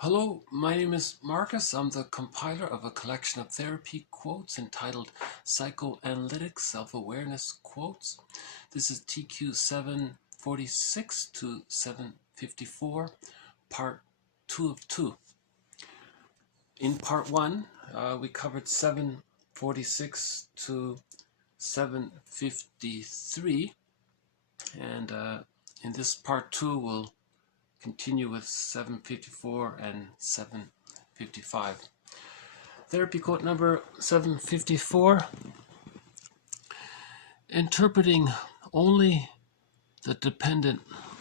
Hello, my name is Marcus. I'm the compiler of a collection of therapy quotes entitled Psychoanalytic Self-Awareness Quotes. This is TQ 746 to 754, part 2 of 2. In part 1, we covered 746 to 753, and in this part 2 we'll continue with 754 and 755. Therapy quote number 754. Interpreting only the dependent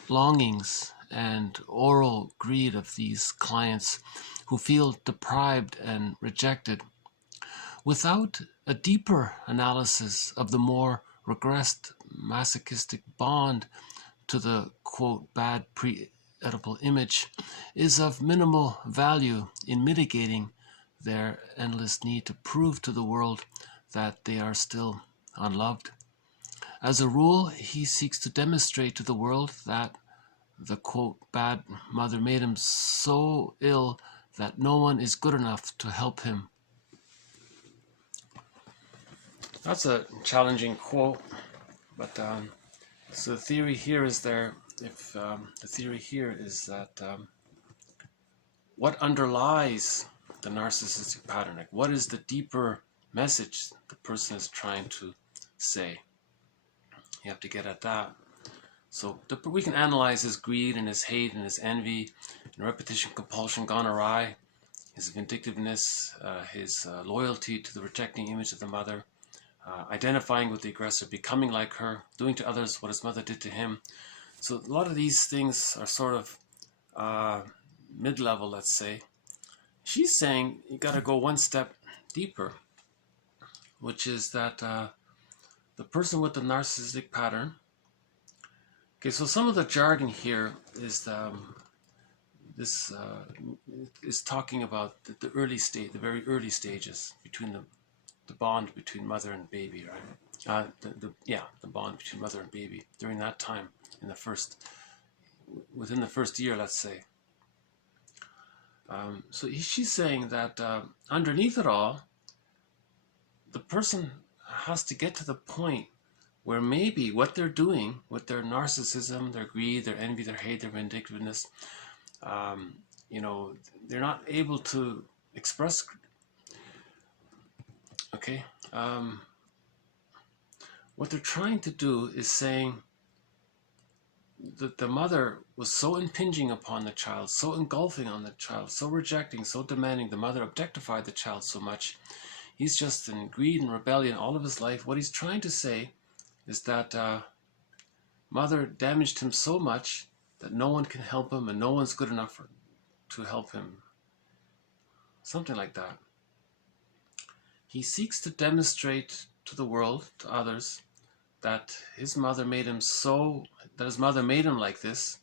longings and oral greed of these clients who feel deprived and rejected, without a deeper analysis of the more regressed masochistic bond to the, quote, bad pre-edible image, is of minimal value in mitigating their endless need to prove to the world that they are still unloved. As a rule, he seeks to demonstrate to the world that the, quote, bad mother made him so ill that no one is good enough to help him. That's a challenging quote, but so the theory here is the theory here is that what underlies the narcissistic pattern, like what is the deeper message the person is trying to say? You have to get at that. So we can analyze his greed and his hate and his envy and repetition compulsion gone awry, his vindictiveness, his loyalty to the rejecting image of the mother, identifying with the aggressor, becoming like her, doing to others what his mother did to him. So a lot of these things are sort of mid-level, let's say. She's saying you got to go one step deeper, which is that the person with the narcissistic pattern. Okay, so some of the jargon here is this is talking about the early stage, the very early stages between the bond between mother and baby, right? The bond between mother and baby during that time within the first year, let's say. So she's saying that underneath it all, the person has to get to the point where maybe what they're doing with their narcissism, their greed, their envy, their hate, their vindictiveness, they're not able to express. Okay, what they're trying to do is saying that the mother was so impinging upon the child, so engulfing on the child, so rejecting, so demanding. The mother objectified the child so much. He's just in greed and rebellion all of his life. What he's trying to say is that mother damaged him so much that no one can help him and no one's good enough to help him. Something like that. He seeks to demonstrate to the world, to others, that his mother made him like this,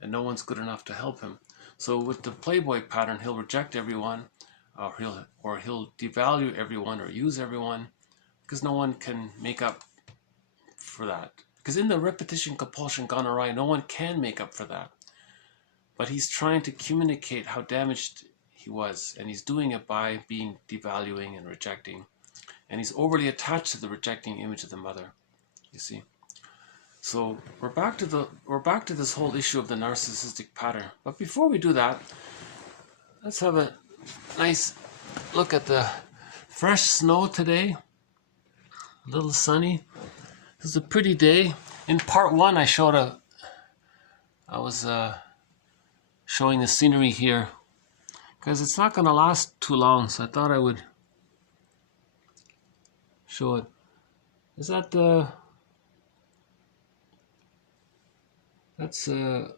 and no one's good enough to help him. So with the playboy pattern, he'll reject everyone, or he'll devalue everyone or use everyone, because no one can make up for that. Because in the repetition compulsion gone awry, no one can make up for that. But he's trying to communicate how damaged he was, and he's doing it by being devaluing and rejecting, and he's overly attached to the rejecting image of the mother. You see, so we're back to this whole issue of the narcissistic pattern. But before we do that, let's have a nice look at the fresh snow today. A little sunny. This is a pretty day. In part 1, I was showing the scenery here because it's not going to last too long, so I thought I would show it. Is that that's for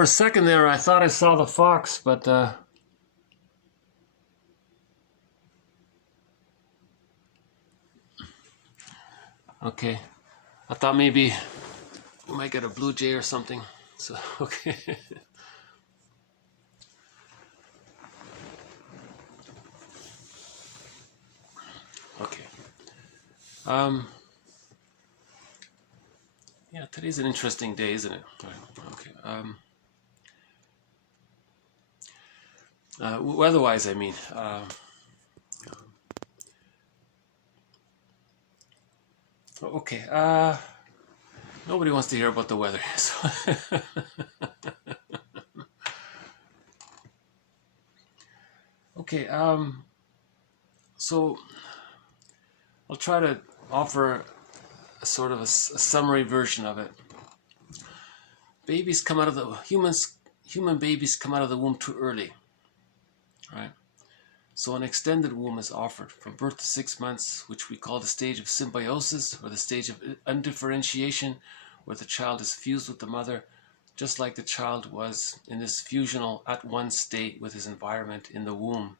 a second there I thought I saw the fox, but okay, I thought maybe we might get a blue jay or something. So okay. Okay. Yeah, today's an interesting day, isn't it? Okay. Weather-wise, I mean. Okay. Nobody wants to hear about the weather. So okay. So I'll try to offer a sort of a summary version of it. Babies come out of the human babies come out of the womb too early, right? So an extended womb is offered from birth to 6 months, which we call the stage of symbiosis, or the stage of undifferentiation, where the child is fused with the mother, just like the child was in this fusional at-one state with his environment in the womb.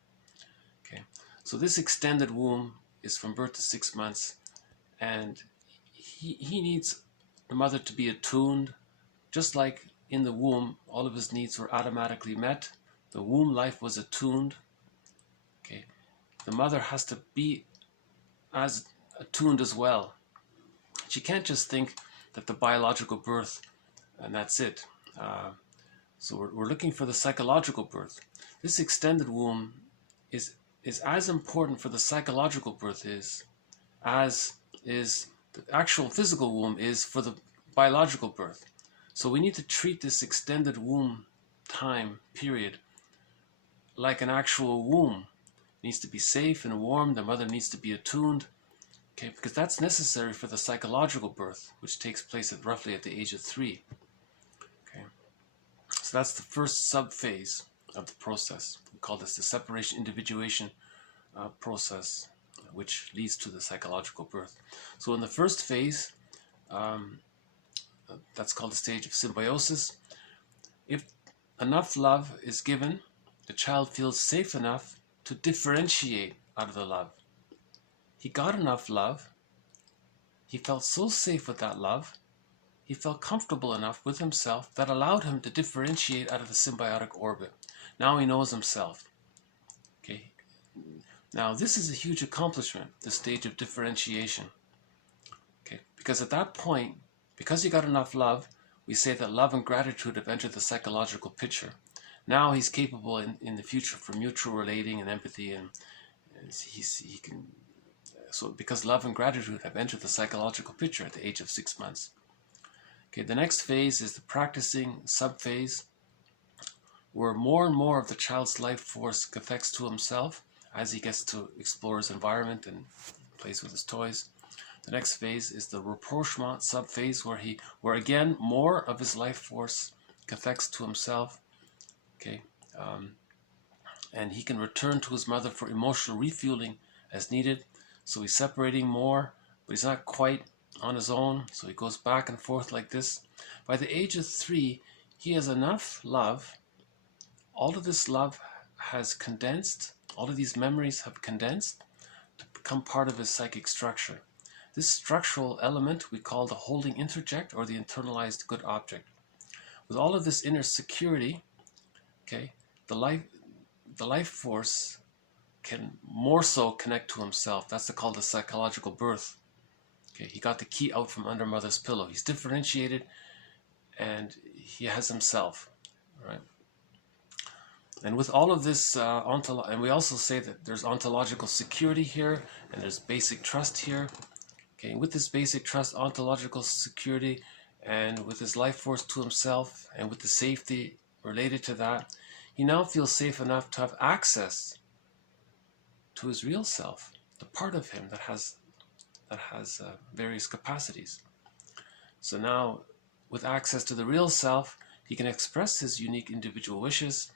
Okay, so this extended womb is from birth to 6 months, and he needs the mother to be attuned, just like in the womb, all of his needs were automatically met. The womb life was attuned. Okay, the mother has to be as attuned as well. She can't just think that the biological birth and that's it. So we're looking for the psychological birth. This extended womb is as important for the psychological birth as is the actual physical womb is for the biological birth. So we need to treat this extended womb time period like an actual womb. It needs to be safe and warm. The mother needs to be attuned, okay, because that's necessary for the psychological birth, which takes place at roughly at the age of 3. Okay, so that's the first sub-phase of the process. We call this the separation individuation process, which leads to the psychological birth. So in the first phase, that's called the stage of symbiosis. If enough love is given, the child feels safe enough to differentiate out of the love. He got enough love. He felt so safe with that love. He felt comfortable enough with himself that allowed him to differentiate out of the symbiotic orbit. Now he knows himself. Okay. Now this is a huge accomplishment, the stage of differentiation. Okay, because at that point, because he got enough love, we say that love and gratitude have entered the psychological picture. Now he's capable in the future for mutual relating and empathy, and he can. So because love and gratitude have entered the psychological picture at the age of 6 months. Okay, the next phase is the practicing sub-phase, where more and more of the child's life force affects to himself as he gets to explore his environment and plays with his toys. The next phase is the rapprochement sub-phase, where again more of his life force affects to himself. Okay, and he can return to his mother for emotional refueling as needed. So he's separating more, but he's not quite on his own. So he goes back and forth like this. By the age of 3, he has enough love. All of this love has condensed. All of these memories have condensed to become part of his psychic structure. This structural element we call the holding interject, or the internalized good object. With all of this inner security, okay, the life force can more so connect to himself. That's called the psychological birth. Okay, he got the key out from under mother's pillow. He's differentiated, and he has himself, right? And with all of this, and we also say that there's ontological security here, and there's basic trust here. Okay, with this basic trust, ontological security, and with his life force to himself, and with the safety related to that, he now feels safe enough to have access to his real self, the part of him that has various capacities. So now, with access to the real self, he can express his unique individual wishes.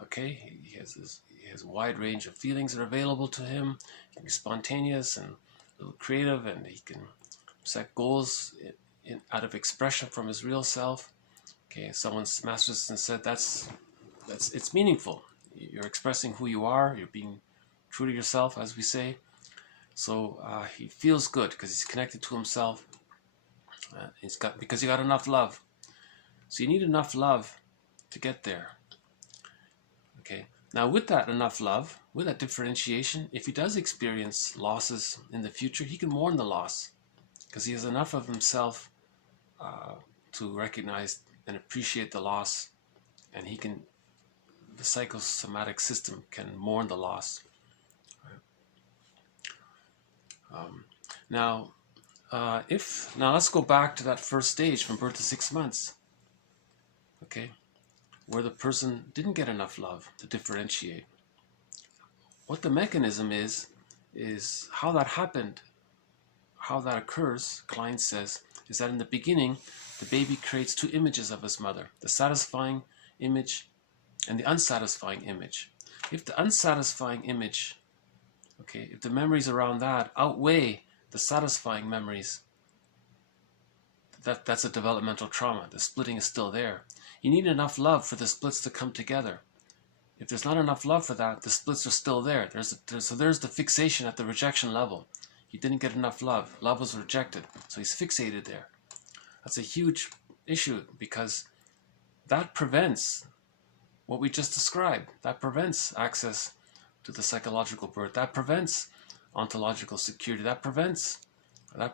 Okay, he has a wide range of feelings that are available to him. He can be spontaneous and a little creative, and he can set goals out of expression from his real self. Okay, someone's master said it's meaningful. You're expressing who you are. You're being true to yourself, as we say. So he feels good because he's connected to himself. Because he got enough love. So you need enough love to get there. Okay. Now with that enough love, with that differentiation, if he does experience losses in the future, he can mourn the loss because he has enough of himself to recognize and appreciate the loss, and the psychosomatic system can mourn the loss. Now let's go back to that first stage from birth to 6 months, okay, where the person didn't get enough love to differentiate. What the mechanism is how that happened, how that occurs, Klein says, is that in the beginning, the baby creates two images of his mother, the satisfying image and the unsatisfying image. If the unsatisfying image, okay, if the memories around that outweigh the satisfying memories, that's a developmental trauma. The splitting is still there. You need enough love for the splits to come together. If there's not enough love for that, the splits are still there. So there's the fixation at the rejection level. He didn't get enough love. Love was rejected. So he's fixated there. That's a huge issue because that prevents what we just described. That prevents access to the psychological birth. That prevents ontological security. That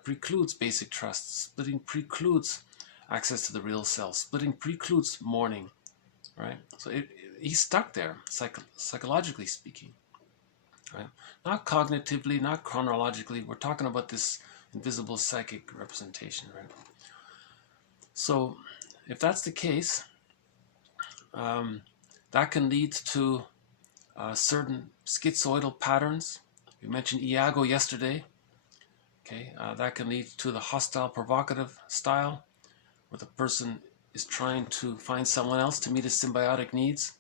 precludes basic trust. Splitting precludes access to the real self. Splitting precludes mourning, right? So he's stuck there, psychologically speaking, right? Not cognitively, not chronologically. We're talking about this invisible psychic representation, right? So if that's the case, that can lead to certain schizoidal patterns. We mentioned Iago yesterday. Okay, that can lead to the hostile provocative style, where the person is trying to find someone else to meet his symbiotic needs.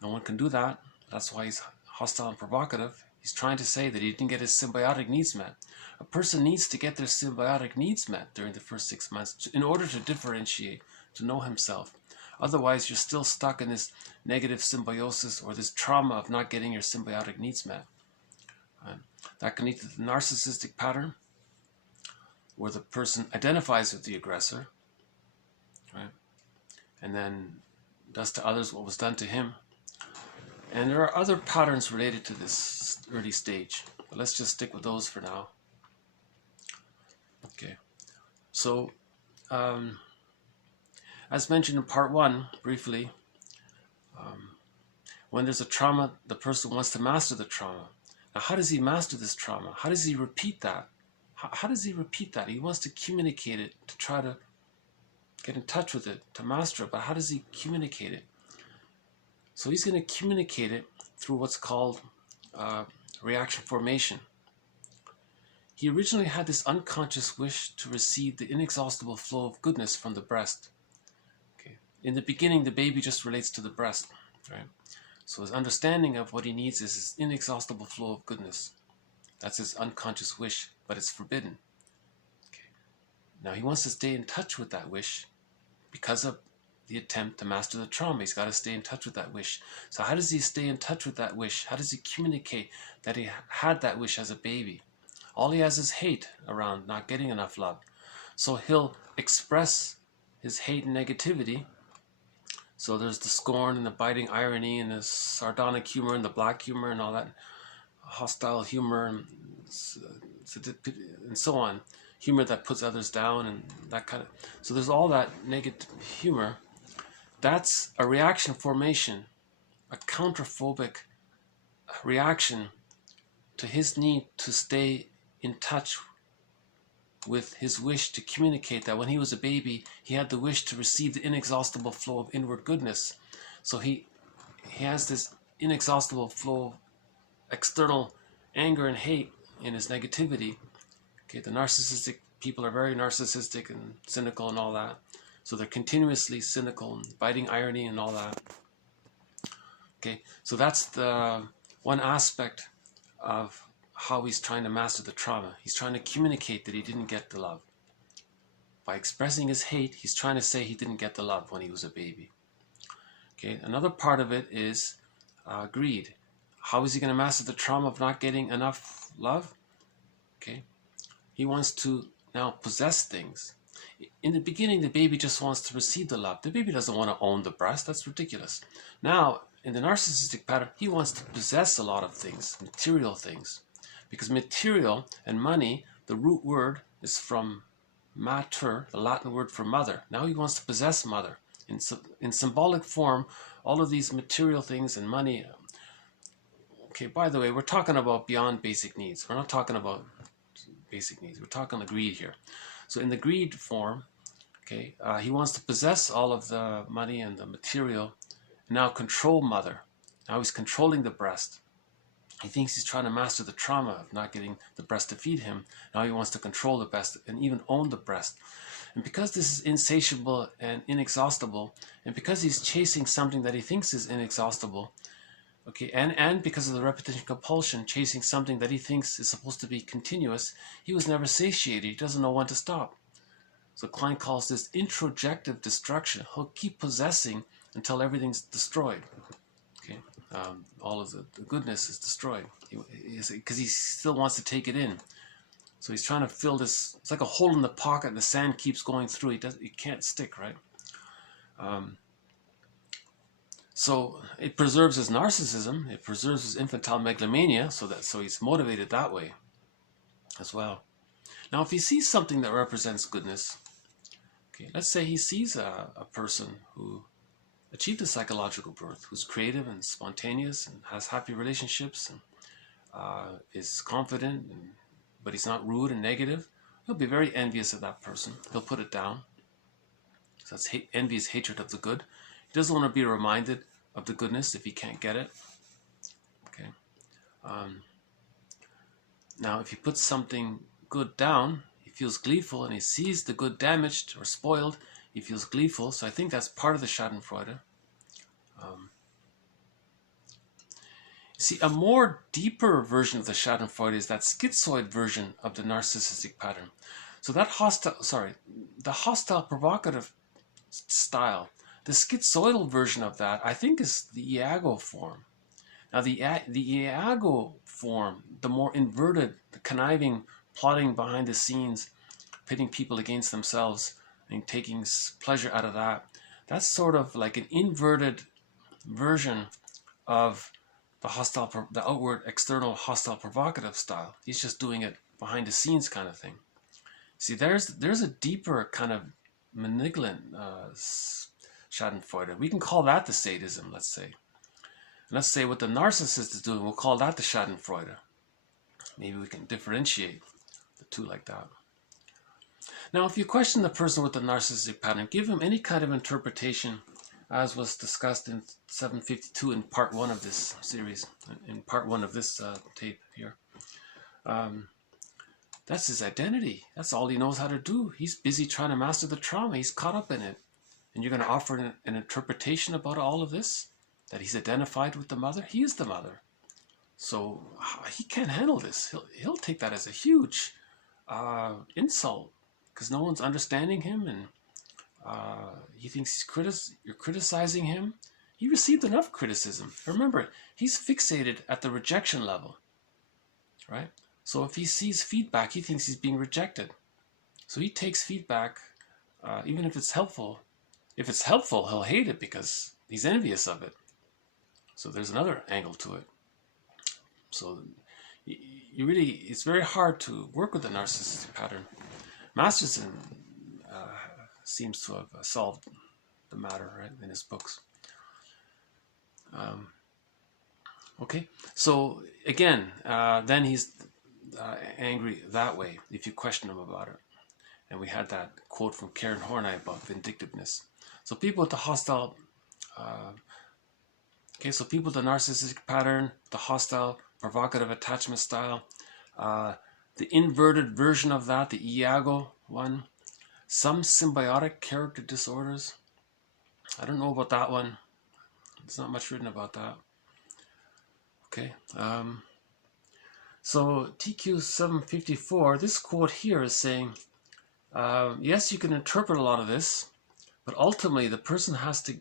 No one can do that. That's why he's hostile and provocative. He's trying to say that he didn't get his symbiotic needs met. A person needs to get their symbiotic needs met during the first 6 months in order to differentiate, to know himself. Otherwise, you're still stuck in this negative symbiosis or this trauma of not getting your symbiotic needs met. That can lead to the narcissistic pattern, where the person identifies with the aggressor, right? And then does to others what was done to him. And there are other patterns related to this early stage, but let's just stick with those for now. Okay, so as mentioned in part 1, briefly, when there's a trauma, the person wants to master the trauma. Now, how does he master this trauma? How does he repeat that? How does he repeat that? He wants to communicate it, to try to get in touch with it, to master it, but how does he communicate it? So he's going to communicate it through what's called reaction formation. He originally had this unconscious wish to receive the inexhaustible flow of goodness from the breast. Okay. In the beginning, the baby just relates to the breast, right? So his understanding of what he needs is this inexhaustible flow of goodness. That's his unconscious wish, but it's forbidden. Okay. Now he wants to stay in touch with that wish because of the attempt to master the trauma. He's got to stay in touch with that wish. So how does he stay in touch with that wish? How does he communicate that he had that wish as a baby? All he has is hate around not getting enough love. So he'll express his hate and negativity. So there's the scorn and the biting irony and the sardonic humor and the black humor and all that hostile humor and so on. Humor that puts others down and that kind of... So there's all that negative humor. That's a reaction formation, a counterphobic reaction to his need to stay in touch with his wish to communicate that when he was a baby, he had the wish to receive the inexhaustible flow of inward goodness. So he has this inexhaustible flow of external anger and hate in his negativity. Okay, the narcissistic people are very narcissistic and cynical and all that. So they're continuously cynical and biting irony and all that. Okay, so that's the one aspect of how he's trying to master the trauma. He's trying to communicate that he didn't get the love. By expressing his hate, he's trying to say he didn't get the love when he was a baby. Okay, another part of it is greed. How is he going to master the trauma of not getting enough love? Okay, he wants to now possess things. In the beginning, the baby just wants to receive the love. The baby doesn't want to own the breast. That's ridiculous. Now, in the narcissistic pattern, he wants to possess a lot of things, material things. Because material and money, the root word is from mater, the Latin word for mother. Now he wants to possess mother. In symbolic form, all of these material things and money. Okay, by the way, we're talking about beyond basic needs. We're not talking about basic needs. We're talking the greed here. So in the greed form, okay, he wants to possess all of the money and the material, and now control mother. Now he's controlling the breast. He thinks he's trying to master the trauma of not getting the breast to feed him. Now he wants to control the breast and even own the breast. And because this is insatiable and inexhaustible, and because he's chasing something that he thinks is inexhaustible, okay, and because of the repetition compulsion, chasing something that he thinks is supposed to be continuous, he was never satiated. He doesn't know when to stop. So Klein calls this introjective destruction. He'll keep possessing until everything's destroyed. Okay, all of the goodness is destroyed because he still wants to take it in. So he's trying to fill this. It's like a hole in the pocket, and the sand keeps going through. It can't stick, right? So it preserves his narcissism. It preserves his infantile megalomania, so he's motivated that way as well. Now, if he sees something that represents goodness, okay, let's say he sees a person who achieved a psychological birth, who's creative and spontaneous and has happy relationships and is confident, but he's not rude and negative, he'll be very envious of that person. He'll put it down. So that's envy is hatred of the good. He doesn't want to be reminded of the goodness if he can't get it. Okay. Now, if he puts something good down, he feels gleeful, and he sees the good damaged or spoiled, he feels gleeful. So I think that's part of the Schadenfreude. See, a more deeper version of the Schadenfreude is that schizoid version of the narcissistic pattern. So that the hostile provocative style, the schizoidal version of that, I think, is the Iago form. Now the Iago form, the more inverted, the conniving, plotting behind the scenes, pitting people against themselves and taking pleasure out of that, that's sort of like an inverted version of the outward, external, hostile, provocative style. He's just doing it behind the scenes kind of thing. See, there's a deeper kind of malignant Schadenfreude. We can call that the sadism, let's say. And let's say what the narcissist is doing, we'll call that the Schadenfreude. Maybe we can differentiate the two like that. Now, if you question the person with the narcissistic pattern, give him any kind of interpretation, as was discussed in 752 in part 1 of this series, in part 1 of this tape here. That's his identity. That's all he knows how to do. He's busy trying to master the trauma. He's caught up in it. And you're going to offer an interpretation about all of this? That he's identified with the mother? He is the mother. So he can't handle this. He'll take that as a huge insult, because no one's understanding him, and he thinks you're criticizing him. He received enough criticism. Remember, he's fixated at the rejection level, right? So if he sees feedback, he thinks he's being rejected. So he takes feedback, even if it's helpful. If it's helpful, he'll hate it because he's envious of it. So there's another angle to it. So it's very hard to work with the narcissistic pattern. Masterson seems to have solved the matter, right, in his books. Okay, so again, then he's angry that way if you question him about it. And we had that quote from Karen Horney about vindictiveness. So people with the hostile, so people with the narcissistic pattern, the hostile, provocative attachment style, the inverted version of that, the Iago one, some symbiotic character disorders. I don't know about that one. There's not much written about that. Okay. So TQ 754, this quote here is saying, yes, you can interpret a lot of this, but ultimately the person has to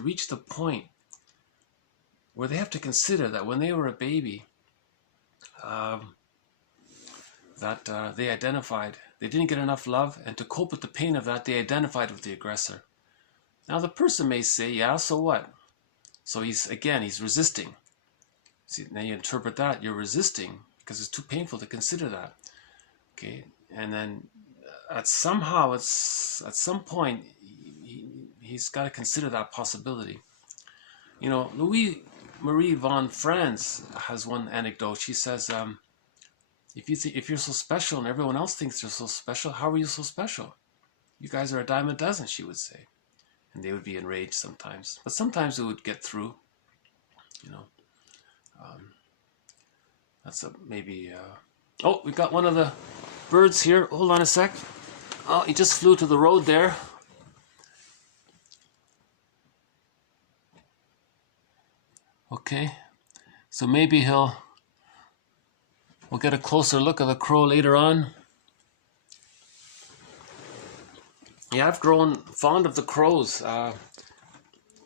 reach the point where they have to consider that when they were a baby, that they identified, they didn't get enough love, and to cope with the pain of that, they identified with the aggressor. Now the person may say, yeah, so what? So he's resisting. See, now you interpret that, you're resisting because it's too painful to consider that. Okay, and then at some point, he's got to consider that possibility. You know, Louis Marie von Franz has one anecdote. She says, if you're so special and everyone else thinks you're so special, how are you so special? You guys are a dime a dozen, she would say. And they would be enraged sometimes. But sometimes it would get through, you know. That's maybe... Oh, we got one of the birds here. Hold on a sec. Oh, he just flew to the road there. Okay. So maybe we'll get a closer look at the crow later on. Yeah, I've grown fond of the crows.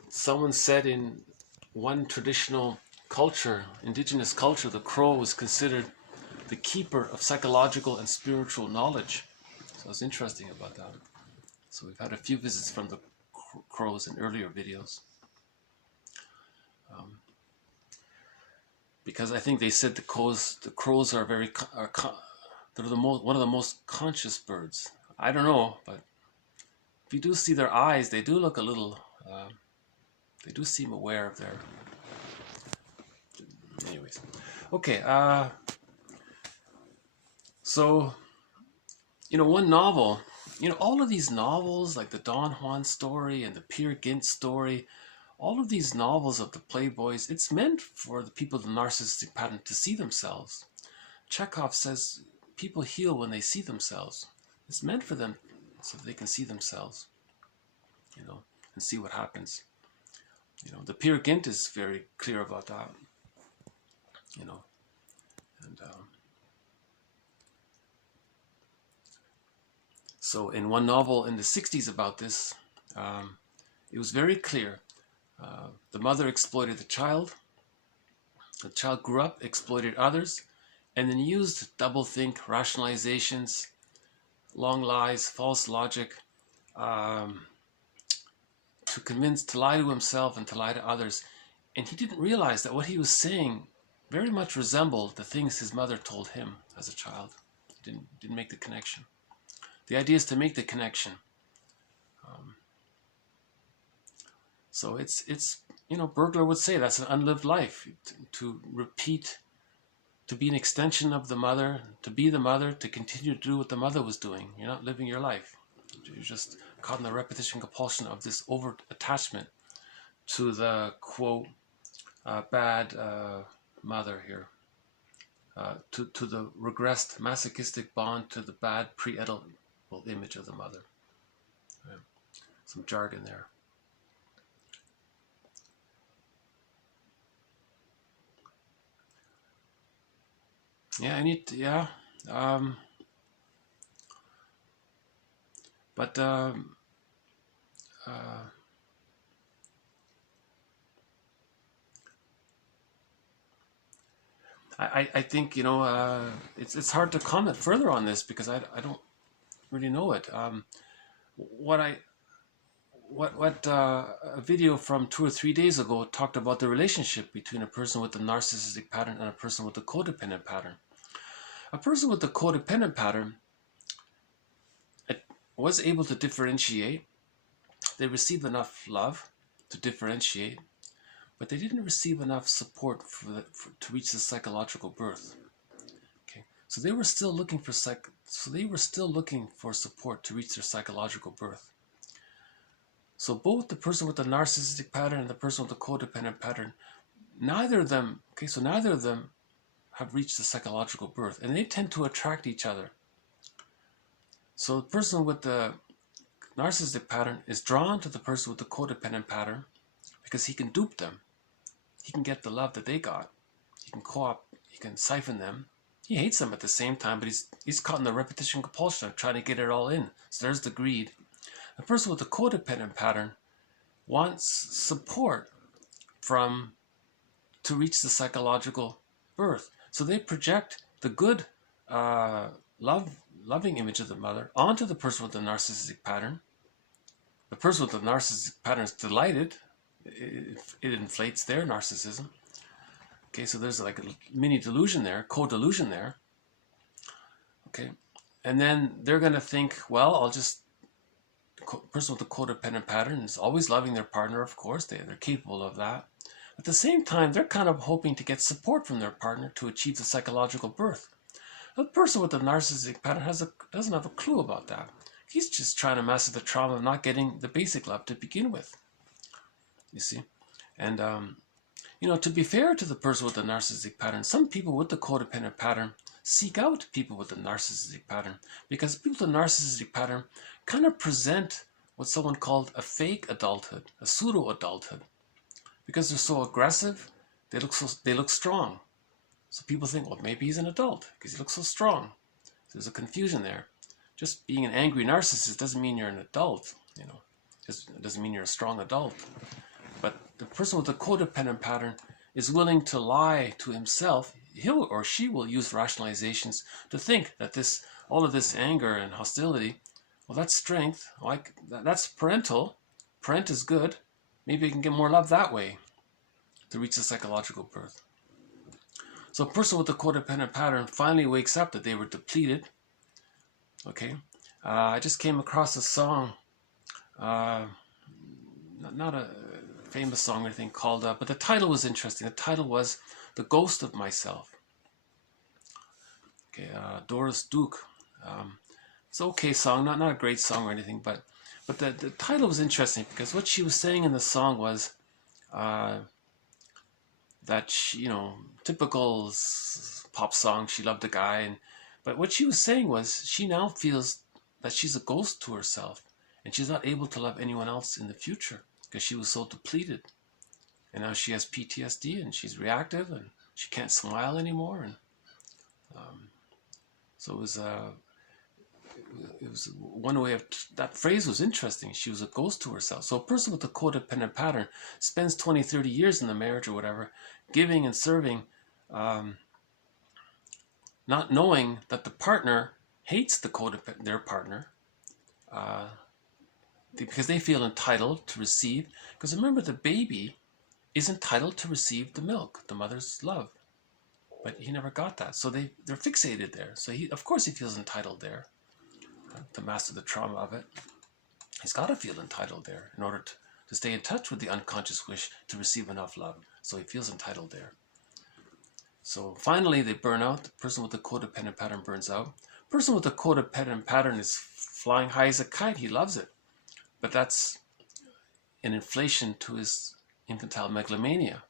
Someone said in one traditional culture, indigenous culture, the crow was considered the keeper of psychological and spiritual knowledge. So it's interesting about that. So we've had a few visits from the crows in earlier videos. Because I think they said the crows are they're one of the most conscious birds. I don't know, but if you do see their eyes, they do look a little, they do seem aware of their, anyways. Okay, so, you know, one novel, you know, all of these novels, like the Don Juan story and the Peer Gynt story, all of these novels of the playboys, it's meant for the people of the narcissistic pattern to see themselves. Chekhov says people heal when they see themselves. It's meant for them so that they can see themselves, you know, and see what happens. You know, the Peer Gynt is very clear about that, you know, and so in one novel in the 60s about this, it was very clear. The mother exploited the child grew up, exploited others, and then used doublethink, rationalizations, long lies, false logic, to lie to himself and to lie to others. And he didn't realize that what he was saying very much resembled the things his mother told him as a child. He didn't make the connection. The idea is to make the connection. So it's you know, Burglar would say that's an unlived life, to repeat, to be an extension of the mother, to be the mother, to continue to do what the mother was doing. You're not living your life. You're just caught in the repetition compulsion of this overt attachment to the, quote, bad mother here, to the regressed masochistic bond to the bad pre-adult image of the mother. Right. Some jargon there. Yeah, but I think, you know, it's hard to comment further on this because I don't really know it. A video from 2 or 3 days ago talked about the relationship between a person with the narcissistic pattern and a person with the codependent pattern. A person with the codependent pattern was able to differentiate. They received enough love to differentiate, but they didn't receive enough support to reach the psychological birth. Okay, so they were still looking for support to reach their psychological birth. So both the person with the narcissistic pattern and the person with the codependent pattern, neither of them have reached the psychological birth, and they tend to attract each other. So the person with the narcissistic pattern is drawn to the person with the codependent pattern because he can dupe them. He can get the love that they got. He can he can siphon them. He hates them at the same time, but he's caught in the repetition compulsion of trying to get it all in. So there's the greed. The person with the codependent pattern wants support to reach the psychological birth. So they project the good, loving image of the mother onto the person with the narcissistic pattern. The person with the narcissistic pattern is delighted. It inflates their narcissism. Okay, so there's like a mini delusion there, co-delusion there. Okay, and then they're going to think, well, I'll just person with a codependent pattern is always loving their partner, of course. They're capable of that. At the same time, they're kind of hoping to get support from their partner to achieve the psychological birth. The person with the narcissistic pattern doesn't have a clue about that. He's just trying to master the trauma of not getting the basic love to begin with. You see? And, to be fair to the person with the narcissistic pattern, some people with the codependent pattern seek out people with the narcissistic pattern, because people with the narcissistic pattern kind of present what someone called a fake adulthood, a pseudo-adulthood. Because they're so aggressive, they look strong. So people think, well, maybe he's an adult because he looks so strong. There's a confusion there. Just being an angry narcissist doesn't mean you're an adult, It doesn't mean you're a strong adult. But the person with the codependent pattern is willing to lie to himself. He'll or she will use rationalizations to think that all of this anger and hostility, well, that's strength. That's parental. Parent is good. Maybe you can get more love that way to reach the psychological birth. So a person with a codependent pattern finally wakes up that they were depleted. Okay, I just came across a song, not a famous song or anything called but the title was interesting. The title was "The Ghost of Myself." Okay, Doris Duke. It's an okay song, not a great song or anything, but the title was interesting because what she was saying in the song was that she, typical pop song, she loved a guy, but what she was saying was she now feels that she's a ghost to herself and she's not able to love anyone else in the future because she was so depleted. And now she has PTSD and she's reactive and she can't smile anymore. And so it was one way of that phrase was interesting. She was a ghost to herself. So a person with a codependent pattern spends 20, 30 years in the marriage or whatever, giving and serving, not knowing that the partner hates their partner, because they feel entitled to receive. Because remember, the baby is entitled to receive the milk, the mother's love, but he never got that. So they're fixated there. So of course he feels entitled there. To master the trauma of it, he's got to feel entitled there in order to stay in touch with the unconscious wish to receive enough love. So he feels entitled there. So finally they burn out. The person with the codependent pattern burns out. The person with the codependent pattern is flying high as a kite. He loves it. But that's an inflation to his infantile megalomania.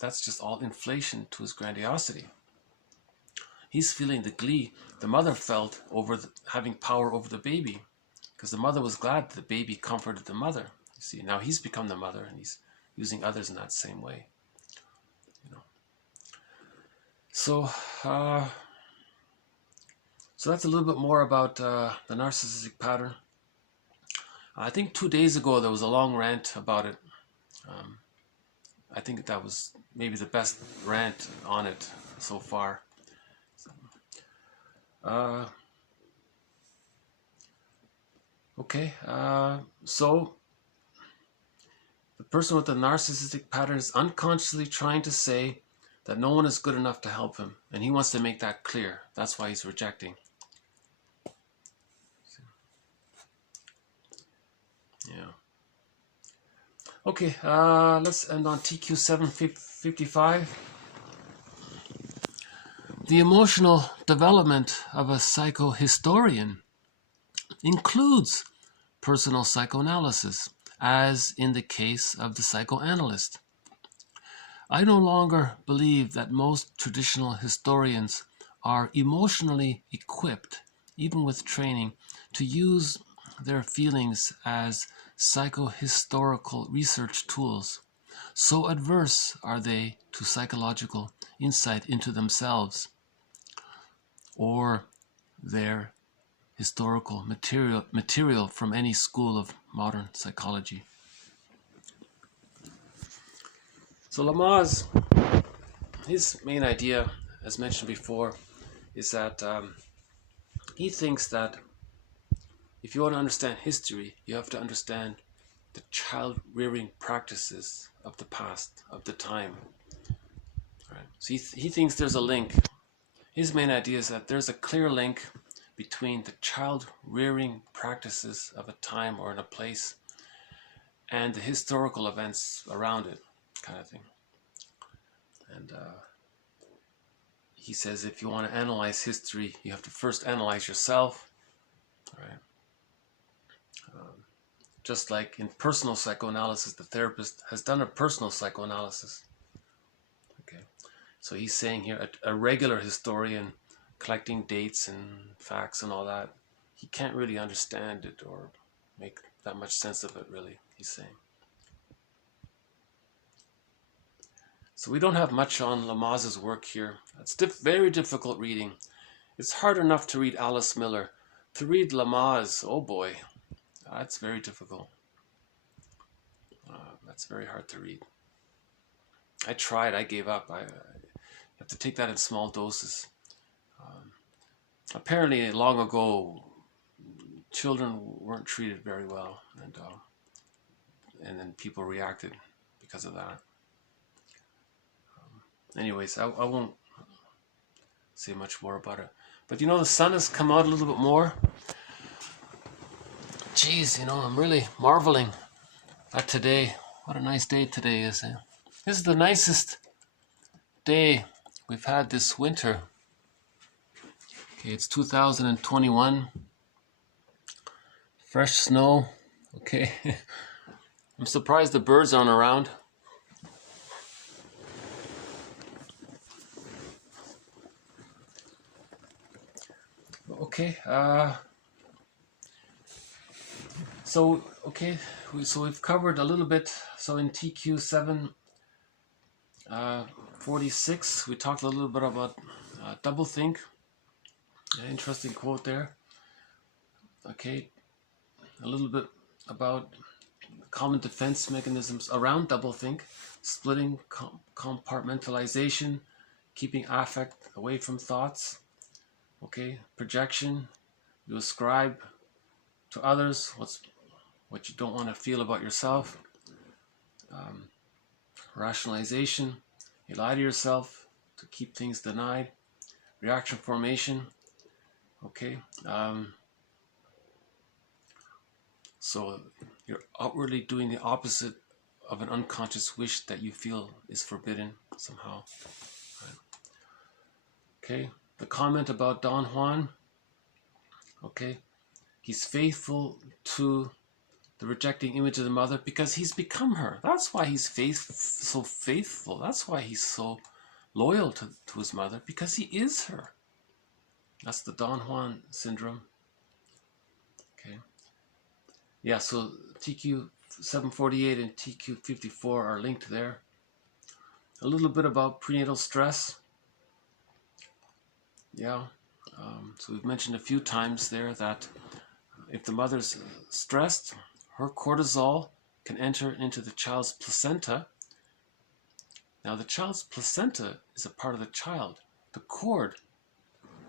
That's just all inflation to his grandiosity. He's feeling the glee the mother felt over having power over the baby, because the mother was glad the baby comforted the mother. You see, now he's become the mother and he's using others in that same way. So that's a little bit more about the narcissistic pattern. I think 2 days ago there was a long rant about it. I think that was maybe the best rant on it so far. So the person with the narcissistic pattern is unconsciously trying to say that no one is good enough to help him, and he wants to make that clear. That's why he's rejecting. Yeah. Okay, let's end on TQ 755. The emotional development of a psychohistorian includes personal psychoanalysis, as in the case of the psychoanalyst. I no longer believe that most traditional historians are emotionally equipped, even with training, to use their feelings as psychohistorical research tools. So adverse are they to psychological insight into themselves or their historical material from any school of modern psychology. So Lamaze, his main idea, as mentioned before, is that he thinks that if you want to understand history, you have to understand the child-rearing practices of the past, of the time. Right? So he thinks there's a link. His main idea is that there's a clear link between the child rearing practices of a time or in a place and the historical events around it, kind of thing. And he says if you want to analyze history, you have to first analyze yourself, right? Just like in personal psychoanalysis, the therapist has done a personal psychoanalysis. Okay, so he's saying here a regular historian collecting dates and facts and all that, he can't really understand it or make that much sense of it, really, he's saying. So we don't have much on Lamaze's work here. It's very difficult reading. It's hard enough to read Alice Miller. To read Lamaze, oh boy, that's very difficult. That's very hard to read. I tried, I gave up. You have to take that in small doses. Apparently, long ago, children weren't treated very well, and then people reacted because of that. Anyways, I won't say much more about it. But you know, the sun has come out a little bit more. Jeez, you know, I'm really marveling at today. What a nice day today is. This is the nicest day we've had this winter. Okay, it's 2021. Fresh snow. Okay. I'm surprised the birds aren't around. Okay. So we've covered a little bit. So in TQ 746, we talked a little bit about doublethink. Interesting quote there. Okay, a little bit about common defense mechanisms around doublethink: splitting, compartmentalization, keeping affect away from thoughts. Okay, projection. You ascribe to others what you don't want to feel about yourself. Rationalization. You lie to yourself to keep things denied. Reaction formation. Okay. So you're outwardly doing the opposite of an unconscious wish that you feel is forbidden somehow. Right. Okay. The comment about Don Juan. Okay. He's faithful to the rejecting image of the mother because he's become her. That's why he's so faithful. That's why he's so loyal to his mother, because he is her. That's the Don Juan syndrome. Okay. Yeah, so TQ 748 and TQ 54 are linked there. A little bit about prenatal stress. Yeah. So we've mentioned a few times there that if the mother's stressed, her cortisol can enter into the child's placenta. Now the child's placenta is a part of the child. The cord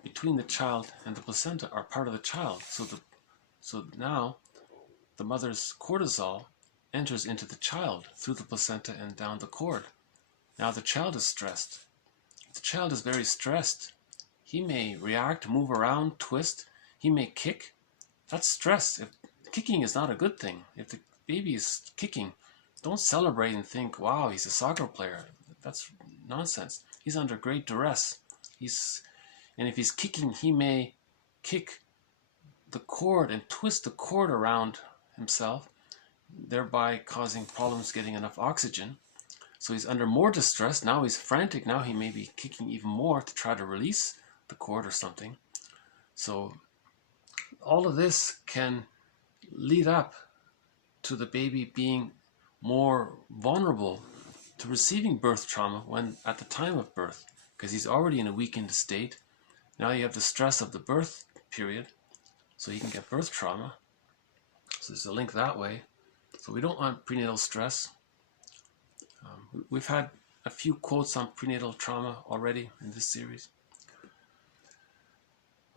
between the child and the placenta are part of the child. So now the mother's cortisol enters into the child through the placenta and down the cord. Now the child is stressed. If the child is very stressed, he may react, move around, twist. He may kick. That's stress. Kicking is not a good thing. If the baby is kicking, don't celebrate and think, wow, he's a soccer player. That's nonsense. He's under great duress. And if he's kicking, he may kick the cord and twist the cord around himself, thereby causing problems getting enough oxygen. So he's under more distress. Now he's frantic. Now he may be kicking even more to try to release the cord or something. So all of this can lead up to the baby being more vulnerable to receiving birth trauma when at the time of birth, because he's already in a weakened state. Now you have the stress of the birth period, so he can get birth trauma. So there's a link that way. So we don't want prenatal stress. We've had a few quotes on prenatal trauma already in this series.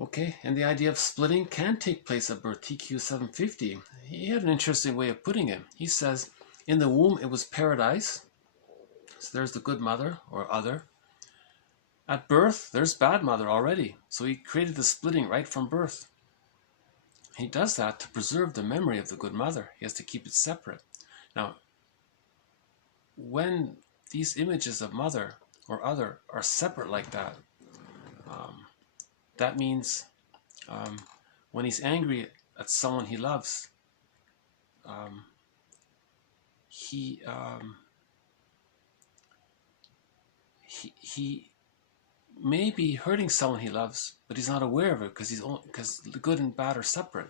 Okay, and the idea of splitting can take place at birth, TQ 750. He had an interesting way of putting it. He says, in the womb it was paradise. So there's the good mother or other. at birth, there's bad mother already. So he created the splitting right from birth. He does that to preserve the memory of the good mother. He has to keep it separate. Now, when these images of mother or other are separate like that, that means when he's angry at someone he loves, he may be hurting someone he loves, but he's not aware of it because the good and bad are separate.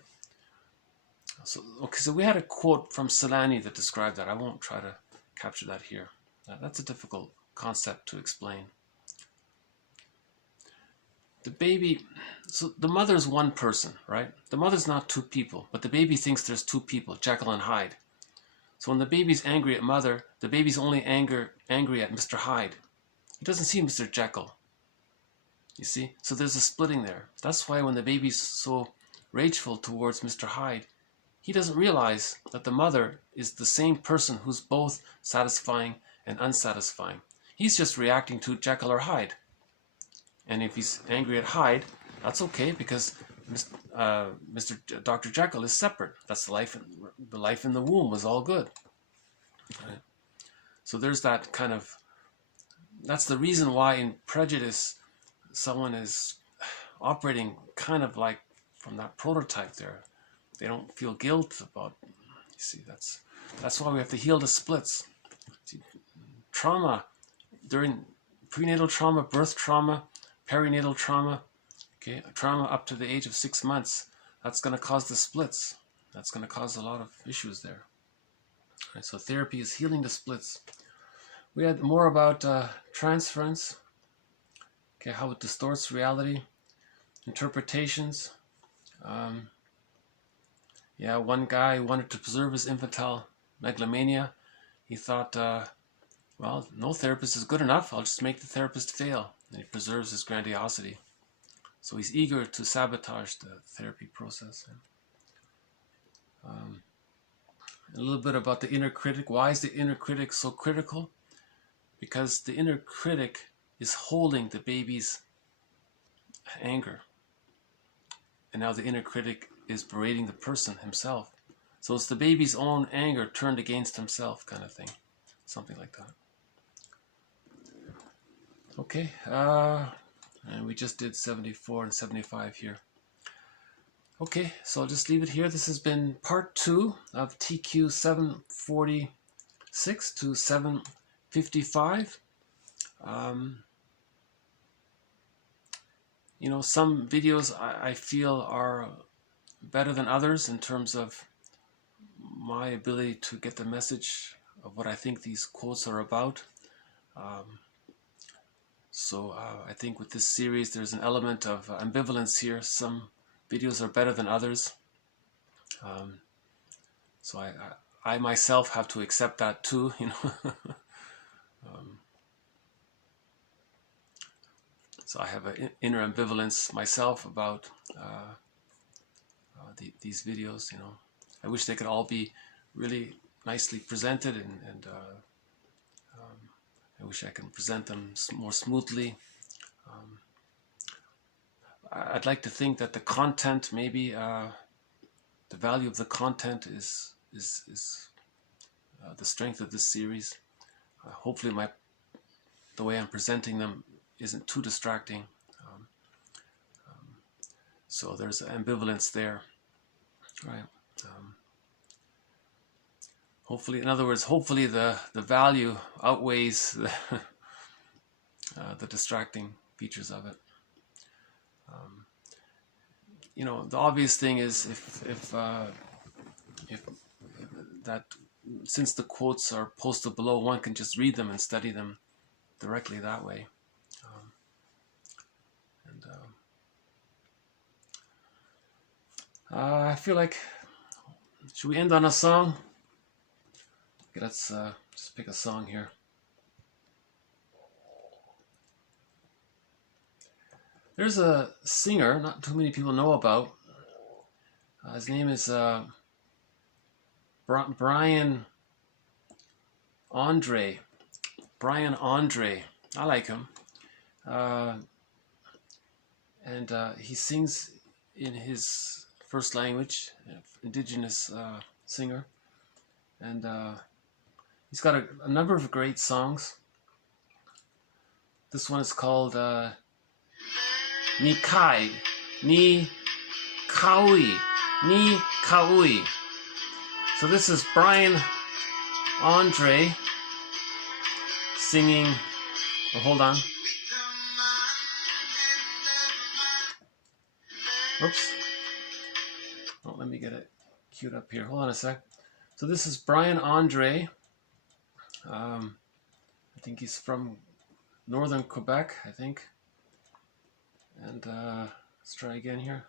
So, okay, so we had a quote from Celani that described that. I won't try to capture that here. That's a difficult concept to explain. The baby, so the mother's one person, right? The mother's not two people, but the baby thinks there's two people, Jekyll and Hyde. So when the baby's angry at mother, the baby's only angry at Mr. Hyde. He doesn't see Mr. Jekyll. You see? So there's a splitting there. That's why when the baby's so rageful towards Mr. Hyde, he doesn't realize that the mother is the same person who's both satisfying and unsatisfying. He's just reacting to Jekyll or Hyde. And if he's angry at Hyde, that's okay because Dr. Jekyll is separate. That's the life in the womb was all good. Right? So there's that kind of, that's the reason why in prejudice someone is operating kind of like from that prototype there. They don't feel guilt about, you see, that's why we have to heal the splits. See, trauma, during prenatal trauma, birth trauma, perinatal trauma, okay, trauma up to the age of 6 months, that's going to cause the splits. That's going to cause a lot of issues there. All right, so therapy is healing the splits. We had more about transference, okay, how it distorts reality, interpretations. Yeah, one guy wanted to preserve his infantile megalomania. He thought, well, no therapist is good enough. I'll just make the therapist fail. And he preserves his grandiosity. So he's eager to sabotage the therapy process. A little bit about the inner critic. Why is the inner critic so critical? Because the inner critic is holding the baby's anger. And now the inner critic is berating the person himself. So it's the baby's own anger turned against himself kind of thing. Something like that. Okay, and we just did 74 and 75 here. Okay, so I'll just leave it here. This has been part 2 of TQ 746 to 755. You know, some videos I feel are better than others in terms of my ability to get the message of what I think these quotes are about. So I think with this series there's an element of ambivalence here. Some videos are better than others. So I myself have to accept that too, you know. So I have an inner ambivalence myself about these videos, you know. I wish they could all be really nicely presented and I wish I could present them more smoothly. I'd like to think that the content, maybe the value of the content is the strength of this series. Hopefully the way I'm presenting them isn't too distracting. So there's ambivalence there, right? Hopefully, in other words, hopefully the value outweighs the distracting features of it. You know, the obvious thing is if that since the quotes are posted below, one can just read them and study them directly that way. I feel like, should we end on a song? Okay, let's just pick a song here. There's a singer not too many people know about. His name is Brian Andre. Brian Andre. I like him. And he sings in his first language, indigenous singer, and he's got a number of great songs. This one is called Ni Kai, Ni Kaui, Ni Kaui. So this is Brian Andre singing. Oh, hold on. Oops. Oh, let me get it queued up here. Hold on a sec. So this is Brian Andre. I think he's from northern Quebec, I think. And let's try again here.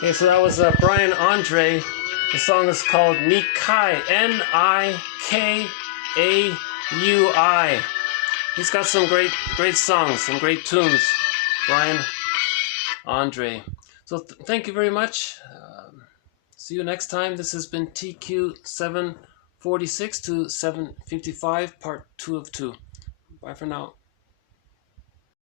Okay, so that was Brian Andre. The song is called Nikai, Nikaui. He's got some great songs, some great tunes, Brian Andre. So thank you very much. See you next time. This has been TQ 746 to 755, part 2 of 2. Bye for now.